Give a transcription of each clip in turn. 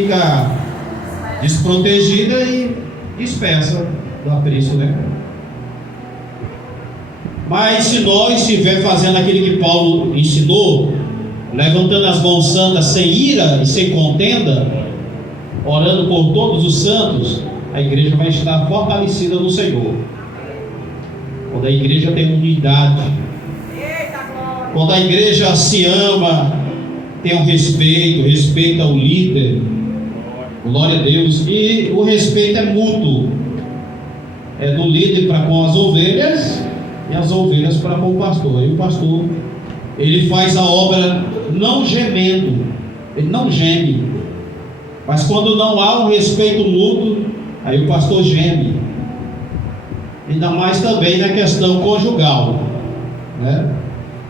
fica desprotegida e dispersa do aprisco, né? Mas se nós estiver fazendo aquilo que Paulo ensinou, levantando as mãos santas sem ira e sem contenda, orando por todos os santos, a igreja vai estar fortalecida no Senhor. Quando a igreja tem unidade, quando a igreja se ama, tem um respeita o líder, glória a Deus, e o respeito é mútuo, é do líder para com as ovelhas e as ovelhas para com o pastor. E o pastor, ele faz a obra não gemendo, ele não geme, mas quando não há um respeito mútuo, aí o pastor geme. Ainda mais também na questão conjugal, né?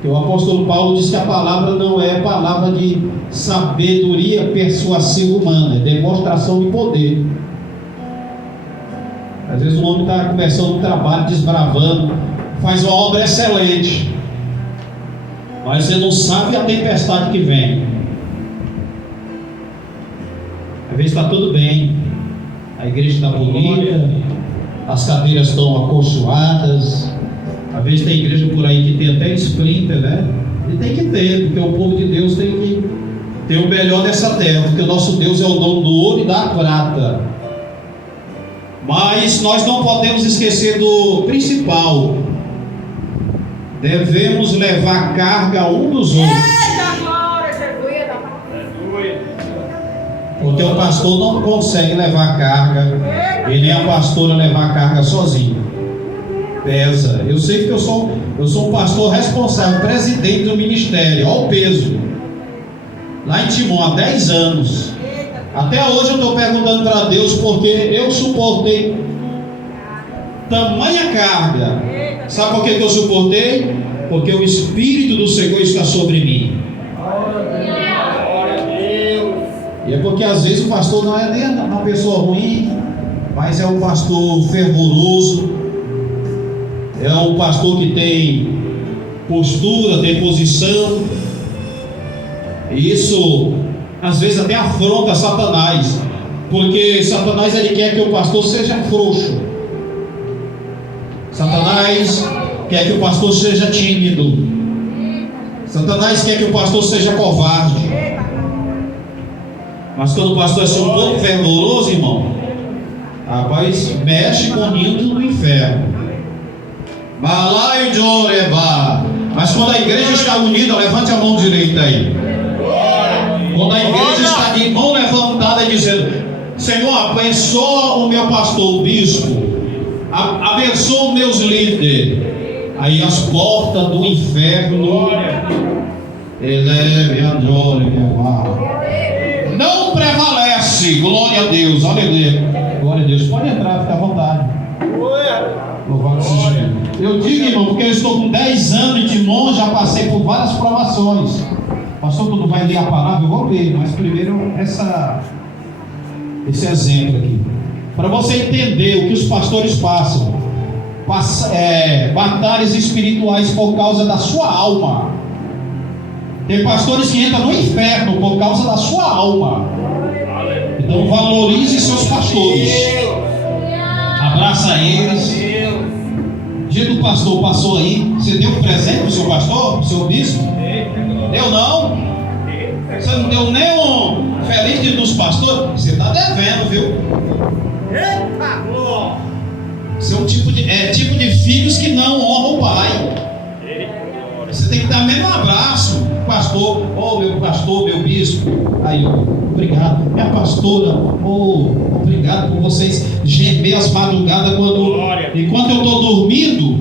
Que o apóstolo Paulo diz que a palavra não é palavra de sabedoria persuasiva humana, é demonstração de poder. Às vezes o homem está começando um trabalho, desbravando, faz uma obra excelente, mas você não sabe a tempestade que vem. Às vezes está tudo bem, a igreja está bonita, as cadeiras estão acolchoadas. Às vezes tem igreja por aí que tem até splinter, né? E tem que ter, porque o povo de Deus tem que ter o melhor dessa terra, porque o nosso Deus é o dono do ouro e da prata. Mas nós não podemos esquecer do principal: devemos levar carga um dos outros. Porque o pastor não consegue levar carga, e nem a pastora levar carga sozinho. Pesa. Eu sei que eu sou um pastor responsável, presidente do ministério. Olha o peso. Lá em Timon, há 10 anos. Até hoje eu estou perguntando para Deus, porque eu suportei tamanha carga. Sabe por que eu suportei? Porque o Espírito do Senhor está sobre mim. E é porque às vezes o pastor não é nem uma pessoa ruim, mas é um pastor fervoroso, é um pastor que tem postura, tem posição. E isso às vezes até afronta Satanás, porque Satanás ele quer que o pastor seja frouxo. Satanás quer que o pastor seja tímido. Satanás quer que o pastor seja covarde. Mas quando o pastor é um pouco fervoroso, irmão, rapaz, mexe com o ninho do inferno. Mas quando a igreja está unida, levante a mão direita aí. Quando a igreja está de mão levantada dizendo: Senhor, abençoa o meu pastor, o bispo, abençoa os meus líderes, aí as portas do inferno não prevalece. Glória a Deus, aleluia. Glória a Deus, pode entrar, fica à vontade. Louvado seja Deus. Eu digo, irmão, porque eu estou com 10 anos de monge, já passei por várias provações. Pastor, quando vai ler a palavra, eu vou ler, mas primeiro esse exemplo aqui, para você entender o que os pastores passam. Batalhas espirituais por causa da sua alma. Tem pastores que entram no inferno por causa da sua alma. Então valorize seus pastores, abraça eles. Dia do pastor passou aí, você deu um presente para o seu pastor, para o seu bispo? Deu não? Você não deu nem um feliz dia dos pastores? Você está devendo, viu? Você é um tipo de filhos que não honram o pai. Você tem que dar mesmo um abraço, pastor. Meu pastor, meu bispo. Aí, obrigado. Minha pastora, obrigado por vocês gemer as madrugadas enquanto eu estou dormindo.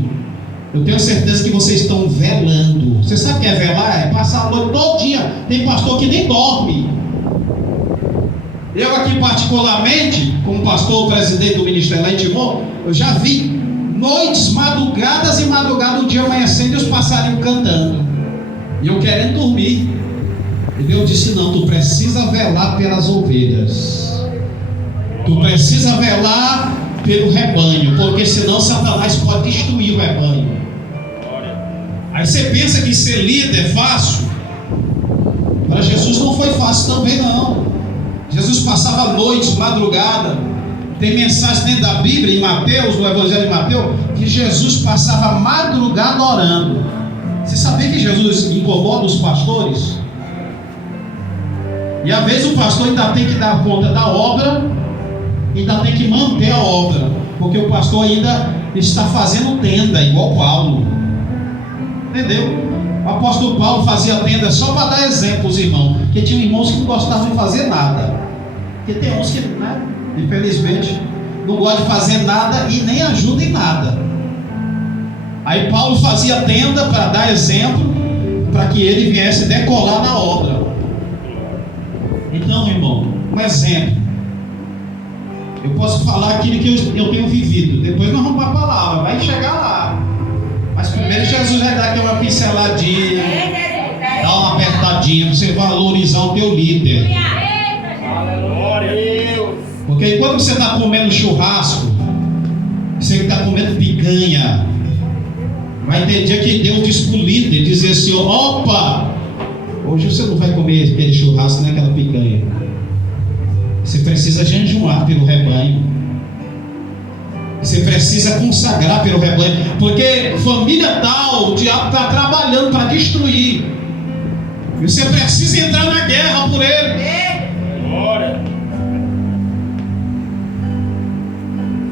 Eu tenho certeza que vocês estão velando. Você sabe o que é velar? É passar a noite todo dia. Tem pastor que nem dorme. Eu aqui particularmente, como pastor presidente do ministério lá em Timon, eu já vi noites, madrugadas e madrugadas, um dia amanhecendo e os passarinhos cantando, e eu querendo dormir. E Deus disse: não, tu precisa velar pelas ovelhas, tu precisa velar pelo rebanho, porque senão Satanás pode destruir o rebanho. Aí você pensa que ser líder é fácil? Para Jesus não foi fácil também não. Jesus passava passava noites, madrugada. Tem mensagens dentro da Bíblia, em Mateus, no Evangelho de Mateus, que Jesus passava madrugada orando. Você sabia que Jesus incomoda os pastores? E às vezes o pastor ainda tem que dar conta da obra, ainda tem que manter a obra, porque o pastor ainda está fazendo tenda, igual Paulo. Entendeu? O apóstolo Paulo fazia tenda só para dar exemplos, irmão, porque tinha irmãos que não gostavam de fazer nada. Porque tem uns que, né, infelizmente, não gostam de fazer nada e nem ajudam em nada. Aí Paulo fazia tenda para dar exemplo, para que ele viesse decolar na obra. Então, irmão, um exemplo. Eu posso falar aquilo que eu tenho vivido. Depois nós vamos para a palavra, vai chegar lá. Mas primeiro Jesus vai dar aqui uma pinceladinha, dar uma apertadinha, para você valorizar o teu líder. Porque quando você está comendo churrasco, você está comendo picanha, vai ter dia que Deus diz para o líder, dizer assim: opa, hoje você não vai comer aquele churrasco nem aquela picanha. Você precisa jejuar pelo rebanho. Você precisa consagrar pelo rebanho. Porque família tal, o diabo está trabalhando para destruir. E você precisa entrar na guerra por ele. Glória.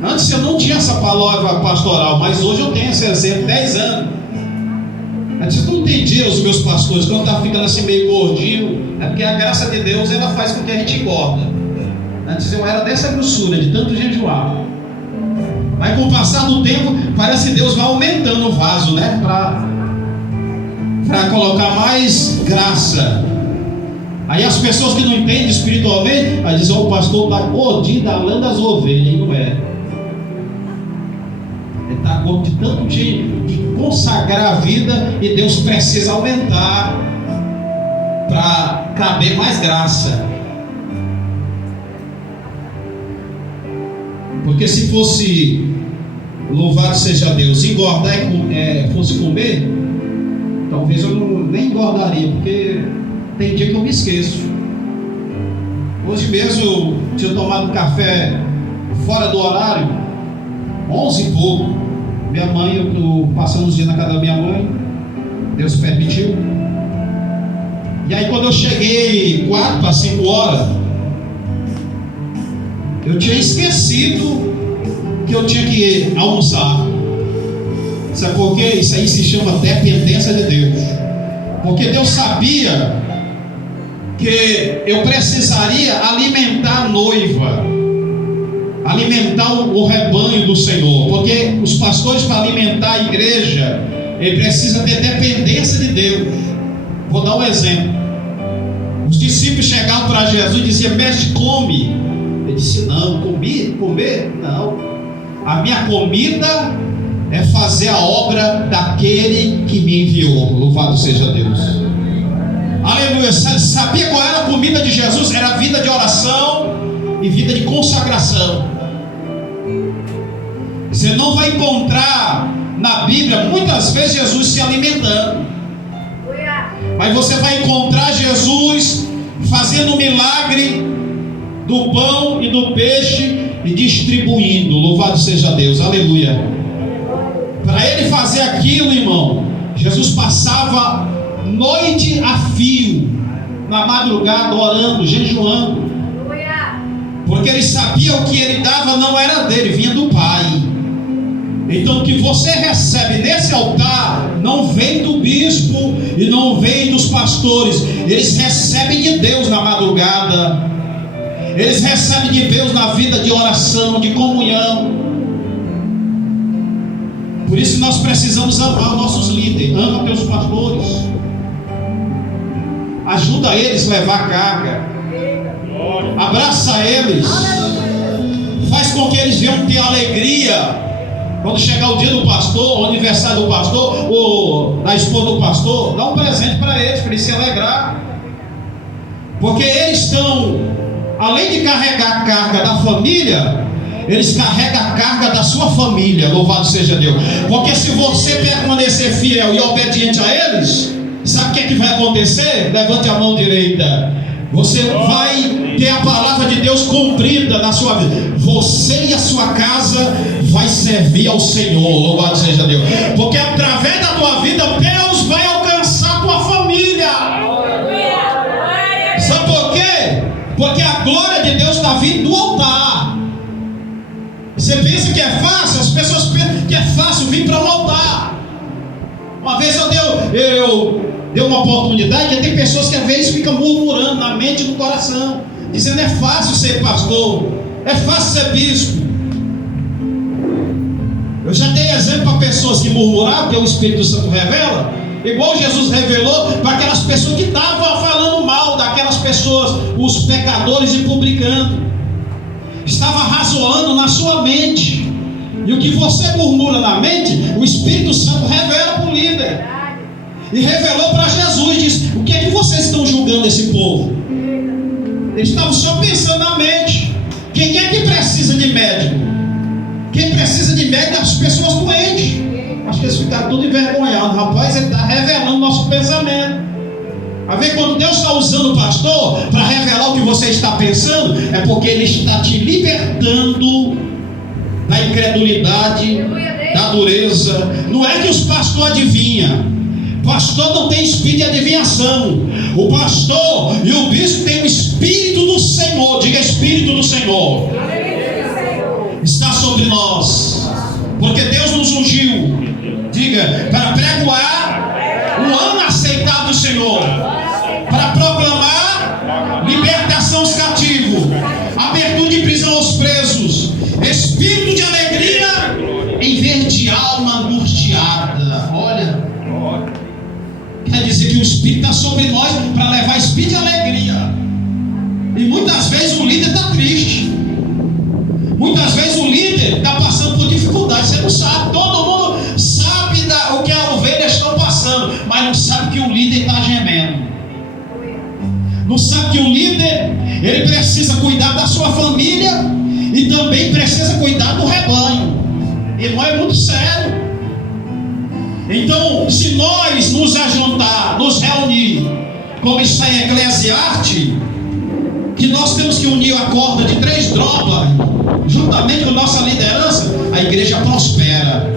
Antes eu não tinha essa palavra pastoral, mas hoje eu tenho esse exemplo, 10 anos. Antes eu não entendia os meus pastores, quando eu estava ficando assim meio gordinho, é porque a graça de Deus ela faz com que a gente engorda. Antes eu era dessa grossura, de tanto jejuar. Mas com o passar do tempo, parece que Deus vai aumentando o vaso, né? Para colocar mais graça. Aí as pessoas que não entendem espiritualmente, aí dizem: o pastor está gordinho da lã das ovelhas. E não é. Ele está gordo de tanto de consagrar a vida, e Deus precisa aumentar para caber mais graça. Porque se fosse, louvado seja Deus, engordar e fosse comer, talvez eu nem engordaria, porque tem dia que eu me esqueço. Hoje mesmo eu tinha tomado café fora do horário, 11 e pouco. Minha mãe, eu estou passando uns dias na casa da minha mãe, Deus permitiu. E aí quando eu cheguei 4 para 5 horas, eu tinha esquecido que eu tinha que almoçar. Sabe por quê? Isso aí se chama dependência de Deus. Porque Deus sabia que eu precisaria alimentar a noiva, alimentar o rebanho do Senhor. Porque os pastores, para alimentar a igreja, ele precisa ter dependência de Deus. Vou dar um exemplo. Os discípulos chegavam para Jesus e diziam: mestre, come. Ele disse: não, comer? Não. A minha comida é fazer a obra daquele que me enviou. Louvado seja Deus. Aleluia. Sabia qual era a comida de Jesus? Era vida de oração e vida de consagração. Você não vai encontrar na Bíblia muitas vezes Jesus se alimentando, mas você vai encontrar Jesus fazendo um milagre do pão e do peixe e distribuindo. Louvado seja Deus, aleluia. Para ele fazer aquilo, irmão, Jesus passava noite a fio, na madrugada, orando, jejuando, porque ele sabia o que ele dava não era dele, vinha do Pai. Então o que você recebe nesse altar não vem do bispo e não vem dos pastores, eles recebem de Deus na madrugada. Eles recebem de Deus na vida de oração, de comunhão. Por isso nós precisamos amar nossos líderes. Ama teus pastores. Ajuda eles a levar a carga. Abraça eles. Faz com que eles venham ter alegria quando chegar o dia do pastor, o aniversário do pastor, ou da esposa do pastor. Dá um presente para eles se alegrar. Porque eles estão, além de carregar a carga da família, eles carregam a carga da sua família. Louvado seja Deus. Porque se você permanecer fiel e obediente a eles, sabe o que vai acontecer? Levante a mão direita. Você vai ter a palavra de Deus cumprida na sua vida. Você e a sua casa vai servir ao Senhor. Louvado seja Deus. Porque através da tua vida, Deus vai alcançar a tua família. Sabe por quê? Porque a glória de Deus está vindo do altar. Você pensa que é fácil? As pessoas pensam que é fácil vir para o altar. Uma vez eu dei uma oportunidade, que tem pessoas que às vezes ficam murmurando na mente e no coração, dizendo: é fácil ser pastor, é fácil ser bispo. Eu já dei exemplo para pessoas que murmuravam, que o Espírito Santo revela, igual Jesus revelou para aquelas pessoas que estavam falando mal daquelas pessoas, os pecadores e publicanos. Estava razoando na sua mente. E o que você murmura na mente, o Espírito Santo revela para o líder. E revelou para Jesus, diz: o que é que vocês estão julgando esse povo? Eles estavam só pensando na mente. Quem é que precisa de médico? Quem precisa de médico é as pessoas doentes. Acho que eles ficaram tudo envergonhados. Rapaz, ele está revelando nosso pensamento. A ver, quando Deus está usando o pastor para revelar o que você está pensando, é porque Ele está te libertando da incredulidade, da dureza. Não é que os pastores adivinham. Pastor não tem espírito de adivinhação. O pastor e o bispo têm o Espírito do Senhor. Diga: Espírito do Senhor está sobre nós, porque Deus nos ungiu. Diga: para pregoar o ano aceitável do Senhor, para proclamar libertação aos cativos, abertura de prisão aos presos, espírito de alegria em vez de alma angustiada. Olha, quer dizer que o Espírito está sobre nós para levar espírito de alegria. E muitas vezes o líder está triste. Muitas vezes o líder está passando por dificuldade. Você não sabe. Todo mundo sabe o que as ovelhas estão passando, mas não sabe que o líder está gemendo. Não sabe que o líder, ele precisa cuidar da sua família e também precisa cuidar do rebanho. Irmão, é muito sério. Então, se nós nos ajuntar, nos reunir, como está em Eclesiastes, que nós temos que unir a corda de 3 drogas, juntamente com nossa liderança, a igreja prospera.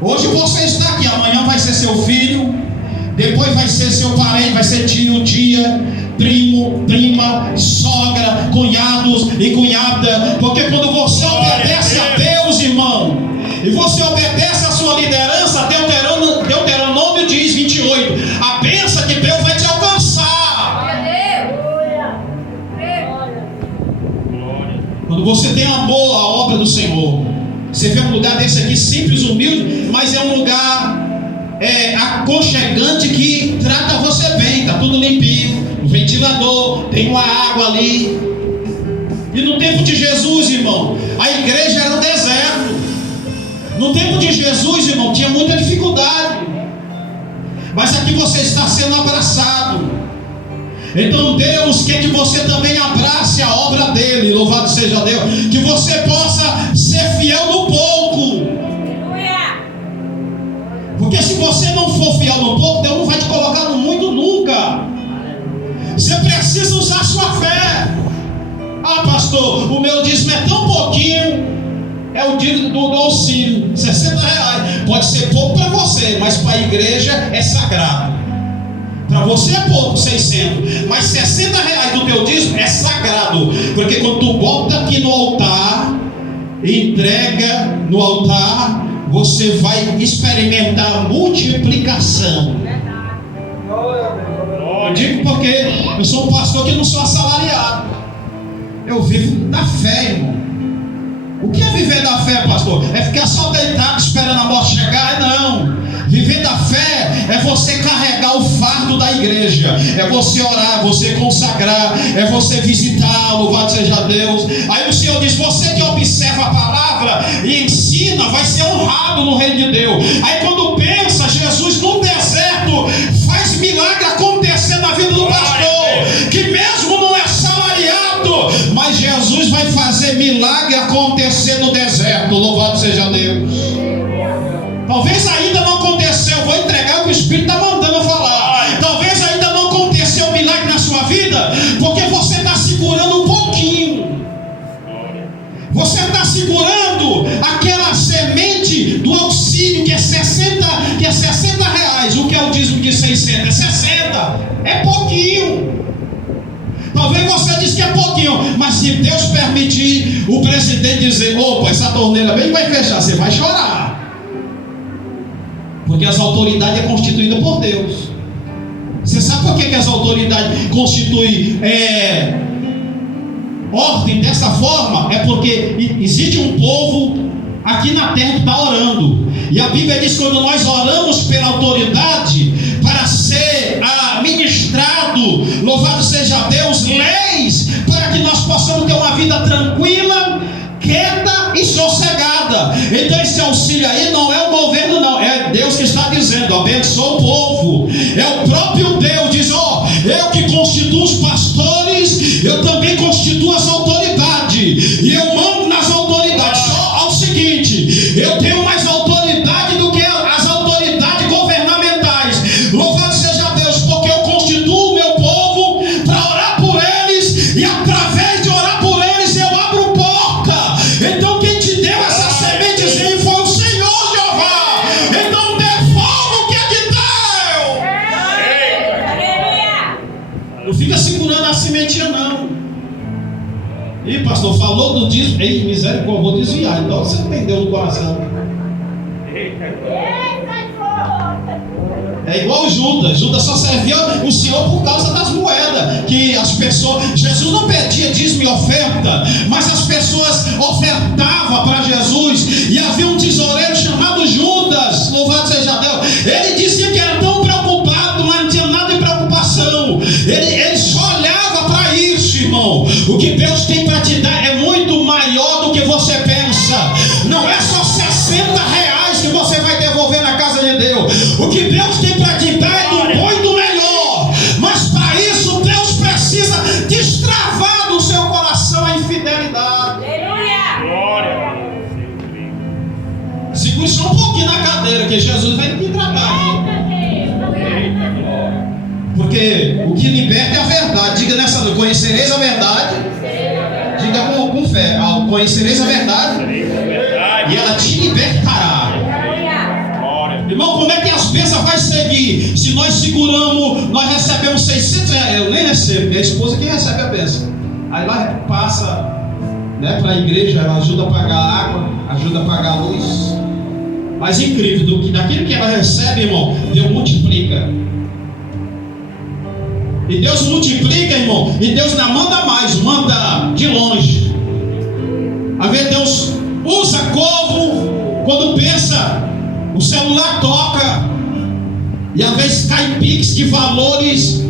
Hoje você está aqui, amanhã vai ser seu filho, depois vai ser seu parente, vai ser tio, tia, primo, prima, sogra, cunhados e cunhada. Porque quando você obedece a Deus, irmão, e você obedece a sua liderança, Deuteronômio diz 28, a bênção de Deus vai te alcançar. Quando você tem amor à obra do Senhor, você vê um lugar desse aqui simples, humilde, mas é um lugar aconchegante que trata você bem. Está tudo limpinho, um ventilador, tem uma água ali. E no tempo de Jesus, irmão, a igreja era um deserto. No tempo de Jesus, irmão, tinha muita dificuldade. Mas aqui você está sendo abraçado. Então Deus quer que você também abrace a obra dele. Louvado seja Deus. Que você possa ser fiel no pouco. Porque se você não for fiel no pouco, Deus não vai te colocar no muito nunca. Você precisa usar a sua fé. Ah, pastor, o meu dízimo é tão pouquinho. É o dízimo do auxílio, R$60. Pode ser pouco para você, mas para a igreja é sagrado. Para você é pouco, 600, mas R$60 do teu dízimo é sagrado. Porque quando tu bota aqui no altar, entrega no altar, você vai experimentar a multiplicação. Eu digo porque eu sou um pastor que não sou assalariado. Eu vivo da fé, irmão. O que é viver da fé, pastor? É ficar só deitado esperando a morte chegar? Não. Viver da fé é você carregar o fardo da igreja, é você orar, você consagrar, é você visitar, louvado seja Deus. Aí o Senhor diz: você que observa a palavra e ensina, vai ser honrado no reino de Deus. Aí quando pensa, Jesus no deserto faz milagre acontecer na vida do pastor, que mesmo não é salariado, mas Jesus vai fazer milagre acontecer no deserto, louvado seja Deus. Talvez ainda não aconteceu, vou entregar o que o Espírito está mandando eu falar. Talvez ainda não aconteceu o milagre na sua vida, 60, é 60. É pouquinho. Talvez você diz que é pouquinho, mas se Deus permitir o presidente dizer: opa, essa torneira bem vai fechar, você vai chorar. Porque as autoridades é constituída por Deus. Você sabe por que as autoridades constituem ordem dessa forma? É porque existe um povo aqui na terra que está orando. E a Bíblia diz que quando nós oramos pela autoridade para ser ministrado, louvado seja Deus, leis para que nós possamos ter uma vida tranquila, quieta e sossegada. Então esse auxílio aí não é o governo, não, é Deus que está dizendo: abençoa o povo. É o próprio Deus, diz: eu que constituo os pastores, eu também constituo as autoridades, e eu mando nas autoridades. Só ao seguinte: eu tenho mais autoridade do que as autoridades governamentais. Louvado seja Deus, porque eu constituo o meu povo para orar por eles, e através de orar por eles eu abro porta. Então quem te deu essa sementezinha foi o Senhor Jeová. Então devolva o que é que deu. Não fica segurando a sementinha, não. Ih, pastor, falou do dízimo. Ei, misericórdia, vou desviar. Então você entendeu no coração. É igual Judas. Judas só servia o Senhor por causa das moedas. Que as pessoas. Jesus não pedia dízimo e oferta, mas as pessoas ofertavam para Jesus. E havia um tesoureiro chamado Judas. Louvado seja Deus. Ele dizia que era tão preocupado, mas não tinha nada de preocupação. Ele só olhava para isso, irmão. O que Deus tem para te dar é muito maior do que você pensa. Não é só 60 reais que você vai devolver na casa de Deus. O que Deus tem para te dar é do bom e do melhor. Mas para isso Deus precisa destravar do seu coração a infidelidade. Glória. Segure só um pouquinho na cadeira, que Jesus vai te tratar aqui. Porque o que liberta é a verdade. Diga nessa noite: conhecereis a verdade. Diga com fé: conhecereis a verdade, e ela te libertará. Irmão, como é que as bênçãos vai seguir? Se nós seguramos, nós recebemos 600 reais. Eu nem recebo, minha esposa que recebe a bênção. Aí lá passa, né, para a igreja, ela ajuda a pagar a água, ajuda a pagar a luz. Mas incrível, daquilo que ela recebe, irmão, Deus multiplica. E Deus multiplica, irmão. E Deus não manda mais, manda de longe. A ver, Deus usa como quando pensa, o celular toca, e às vezes cai pix de valores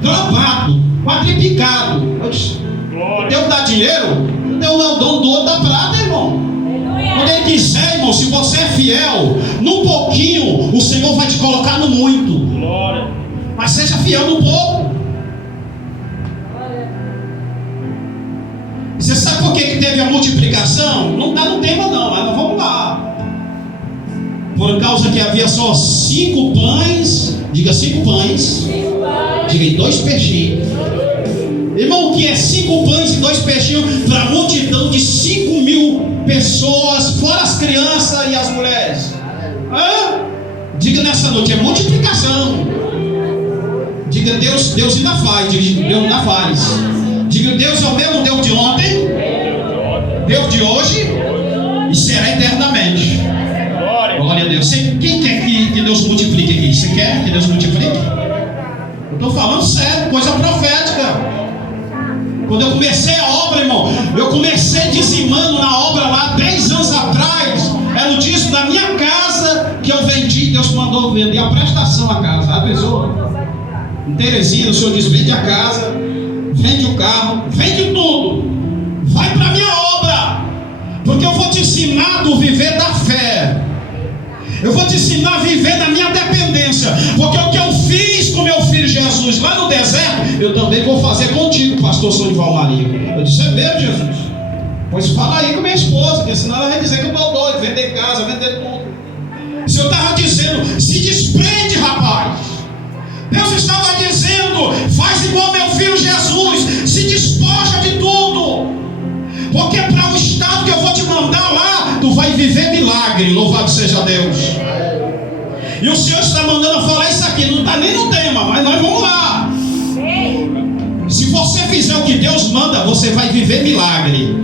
dropados, quadriplicados. Deus dá dinheiro, Deus não dá o dono da prata, irmão. Quando Ele quiser, irmão, se você é fiel, num pouquinho, o Senhor vai te colocar no muito. Mas seja fiel no pouco. Você sabe por que teve a multiplicação? Não está no tema não, mas nós vamos lá. Por causa que havia só 5 pães. Diga 5 pães. Diga, e 2 peixinhos. Irmão, o que é 5 pães e 2 peixinhos para a multidão de 5.000 pessoas, fora as crianças e as mulheres? Diga nessa noite: é multiplicação. Diga, Deus ainda faz. Diga, Deus ainda faz. Diga, Deus é o mesmo Deus de ontem, Deus de hoje e será eternamente. Glória a Deus. Quem quer que Deus multiplique aqui? Você quer que Deus multiplique? Eu estou falando sério, coisa profética. Quando eu comecei a obra, irmão, eu comecei dizimando na obra lá 10 anos atrás. Era o dízimo da minha casa que eu vendi. Deus mandou vender a prestação à casa. A pessoa em Teresina, o Senhor diz: vende a casa, vende o carro, vende tudo, vai para a minha obra, porque eu vou te ensinar a viver da fé. Eu vou te ensinar a viver da minha dependência. Porque o que eu fiz com meu filho Jesus lá no deserto, eu também vou fazer contigo, pastor Sonival Maria. Eu disse: é mesmo, Jesus? Pois fala aí com minha esposa, porque senão ela vai dizer que eu estou doido, vender casa, vender tudo. Se eu estava dizendo: se desprende, rapaz. Deus estava dizendo: faz igual meu filho Jesus, se despoja de tudo. Porque para o estado que eu vou te mandar lá, tu vai viver milagre. Louvado seja Deus. E o Senhor está mandando eu falar isso aqui. Não está nem no tema, mas nós vamos lá. Se você fizer o que Deus manda, você vai viver milagre.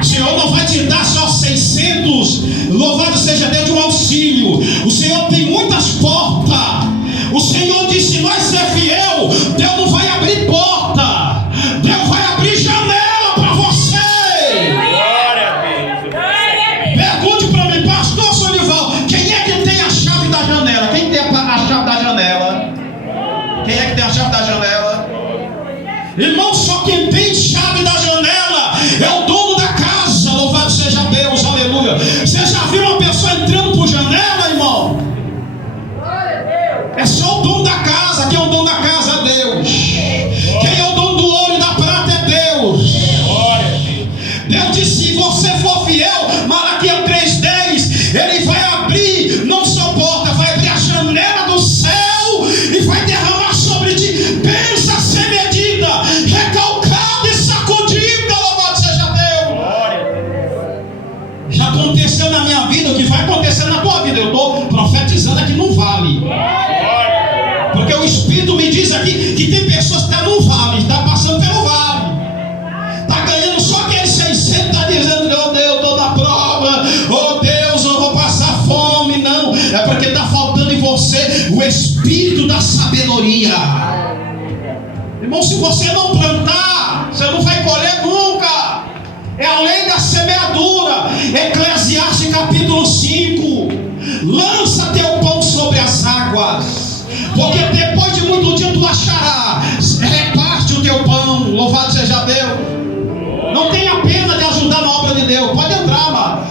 O Senhor não vai te dar só 600. Louvado seja Deus, de um auxílio. O Senhor tem muitas portas. O Senhor disse: nós é fiel. Deus não vai abrir porta. Deus vai abrir janela para você. Pergunte para mim, pastor Sonival, quem é que tem a chave da janela? Quem tem a chave da janela? Quem é que tem a chave da janela? Irmão, só quem tem chave da janela é o dono da casa. Louvado seja Deus, aleluia. Você já viu uma pessoa entrando por janela, irmão? É só o dono da casa. Quem é o dono da casa? É Deus. Quem é o dono do ouro e da prata? É Deus. Deus disse: se você for fiel, Malaquias 3:10, Ele vai abrir, não só porta, vai abrir a janela do céu e vai derramar sobre ti bênção sem medida, recalcada e sacudida. Louvado seja Deus. Já aconteceu na minha vida o que vai acontecer na tua vida. Eu estou profetizando aqui no vale. Porque o Espírito me diz aqui que tem pessoas que estão no vale, estão passando pelo vale, está ganhando só aqueles 600, está dizendo: oh Deus, estou na prova, oh Deus, eu vou passar fome. Não, é porque está faltando em você o Espírito da sabedoria. Irmão, se você não plantar, você não vai colher nunca. É a lei da semeadura. Eclesiastes capítulo 5: lança teu pão sobre as águas, porque depois de muito dia tu acharás. Reparte o teu pão. Louvado seja Deus. Não tenha pena de ajudar na obra de Deus. Pode entrar, amado.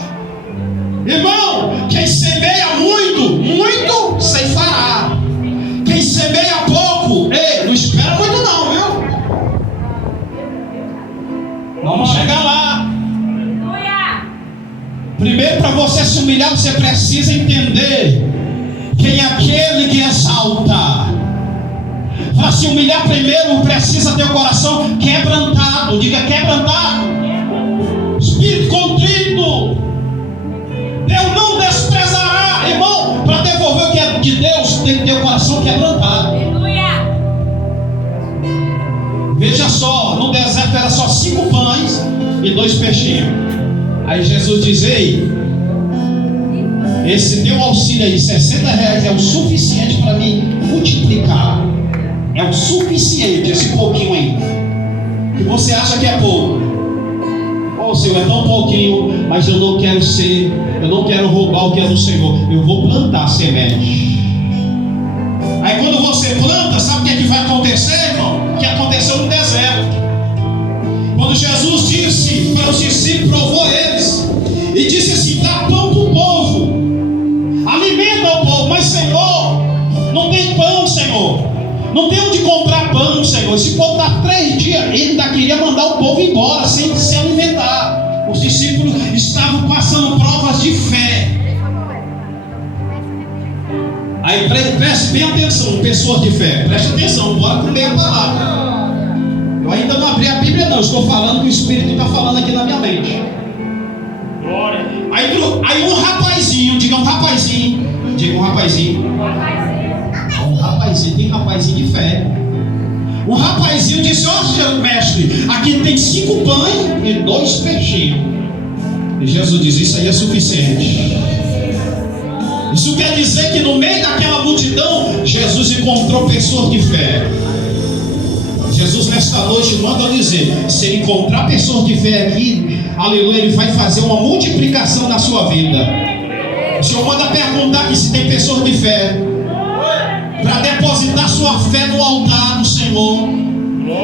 Irmão, quem semeia muito ceifará. Quem semeia pouco, não espera muito não, viu? Vamos chegar lá. Primeiro, para você se humilhar, você precisa entender quem é aquele que exalta. Para se humilhar primeiro, precisa ter o coração quebrantado. Diga: quebrantado. Espírito contrito, Deus não desprezará. Irmão, para devolver o que é de Deus, tem que ter o coração quebrantado. Veja só, no deserto era só 5 pães e 2 peixinhos. Aí Jesus diz: ei, esse teu auxílio aí, R$60 é o suficiente para me multiplicar. É o suficiente, esse pouquinho aí, que você acha que é pouco. Ô Senhor, é tão pouquinho, mas eu não quero roubar o que é do Senhor. Eu vou plantar semente. Aí quando você planta, sabe o que vai acontecer, irmão? O que aconteceu no deserto. Quando Jesus disse para os discípulos, provou eles e disse assim: dá pão para o povo, alimenta o povo. Mas Senhor, não tem pão, Senhor. Não tem onde comprar pão, Senhor. Esse povo está 3 dias, ele ainda queria mandar o povo embora sem se alimentar. Os discípulos estavam passando provas de fé. Aí preste bem atenção, pessoas de fé. Preste atenção, bora comer a palavra. Eu ainda não abri a Bíblia não, estou falando que o Espírito está falando aqui na minha mente. Aí um rapazinho, diga um rapazinho. Diga um rapazinho. Um rapazinho, tem rapazinho de fé. Um rapazinho disse: ó, mestre, aqui tem 5 pães e 2 peixinhos. E Jesus diz: isso aí é suficiente. Isso quer dizer que no meio daquela multidão, Jesus encontrou pessoas de fé. Jesus nesta noite manda dizer: se ele encontrar pessoas de fé aqui, aleluia, ele vai fazer uma multiplicação na sua vida. O Senhor manda perguntar aqui se tem pessoas de fé, para depositar sua fé no altar do Senhor,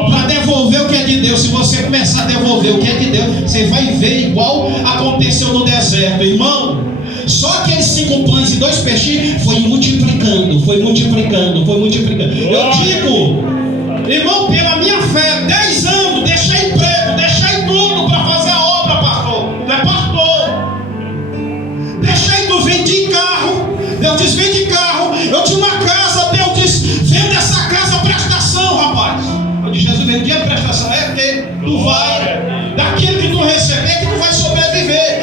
para devolver o que é de Deus. Se você começar a devolver o que é de Deus, você vai ver igual aconteceu no deserto, irmão. Só aqueles 5 pães e 2 peixinhos foi multiplicando, foi multiplicando, foi multiplicando. Eu digo, irmão, pela minha fé, 10 anos, deixei emprego, deixei tudo para fazer a obra, pastor. Tu é pastor. Deixei tudo, vendi carro. Deus diz: vende carro. Eu tinha uma casa, Deus diz: vende essa casa, prestação, rapaz. Eu disse: Jesus, vendi a prestação. É porque tu vai, daquilo que tu receber, que tu vai sobreviver.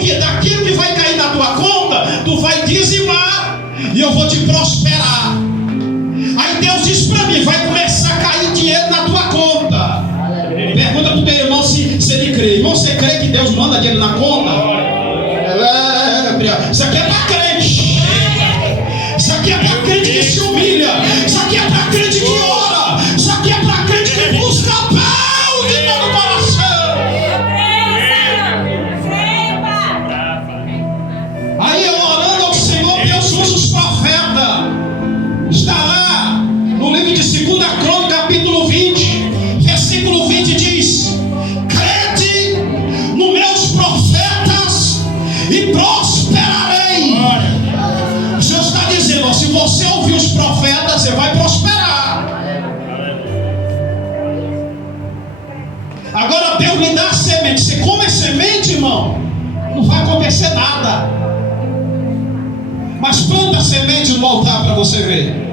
E daquilo que vai cair na tua conta, tu vai dizimar. e eu vou te prosperar. Aí Deus diz para mim: vai começar a cair dinheiro na tua conta. Pergunta para o teu irmão se ele crê. Irmão, você crê que Deus manda dinheiro na conta? Isso aqui é para crente. Isso aqui é para crente que se humilha. Isso aqui é para crente que ora. Isso aqui é para crente que busca pão de todo coração. Aí eu orando ao Senhor, Deus usa os profetas. Está lá no livro de 2 Crônicas, capítulo 20, versículo 20 diz: crede nos meus profetas e prosperarei. O Senhor está dizendo, ó, se você ouvir os profetas, você vai prosperar. Agora Deus lhe dá a semente. Você come a semente, irmão, não vai acontecer nada. Mas planta a semente no altar para você ver.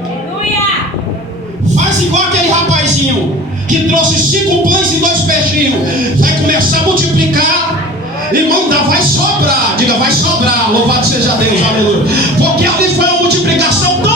Faz igual aquele rapazinho que trouxe 5 pães e 2 peixinhos. Vai começar a multiplicar. Irmão, ainda vai sobrar. Diga, vai sobrar. Louvado seja Deus, aleluia. Porque ali foi uma multiplicação tão